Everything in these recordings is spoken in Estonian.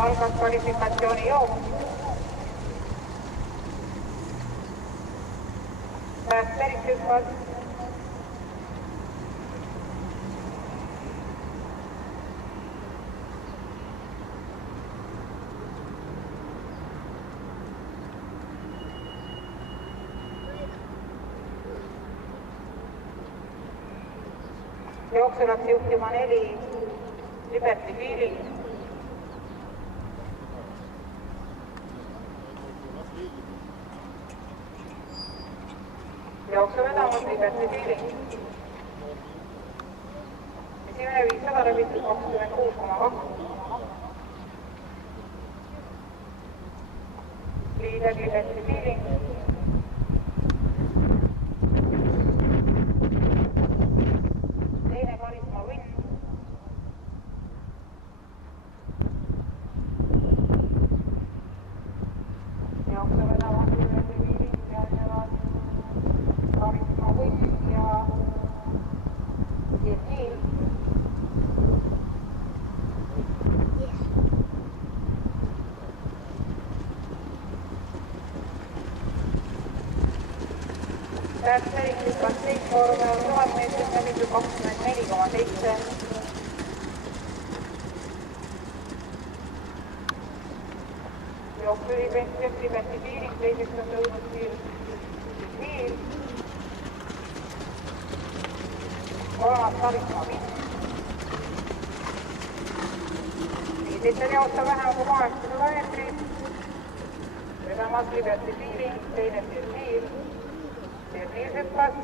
algas kvalifikatsiooni jook. Pärsperiküsvad. Jooksu läks juhtima 4 Liberty Feeling. Jooksu vedamas Liberty Feeling. Esimene 500 levitud 26,2. Liider Liberty Feeling. Teine Karisma Win. Jooksu vedamas Liberty Feeling. Järgnevad Karisma Win ja Jevniil. Pärsperiküsvad seikvorme on 1000 meetrit läbitud 24,7. Jooksu Liberty Feeling, teiseks on tõusnud Hiil. Kolmas Karisma Win. Liidritel joosta vähem kui 800 meetrit. Vedamas Liberty Feeling, teine Hiil. Jevniil hüppas.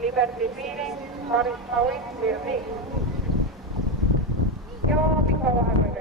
Liberty Feeling, Karisma Win, Jevniil. Ja pika vahel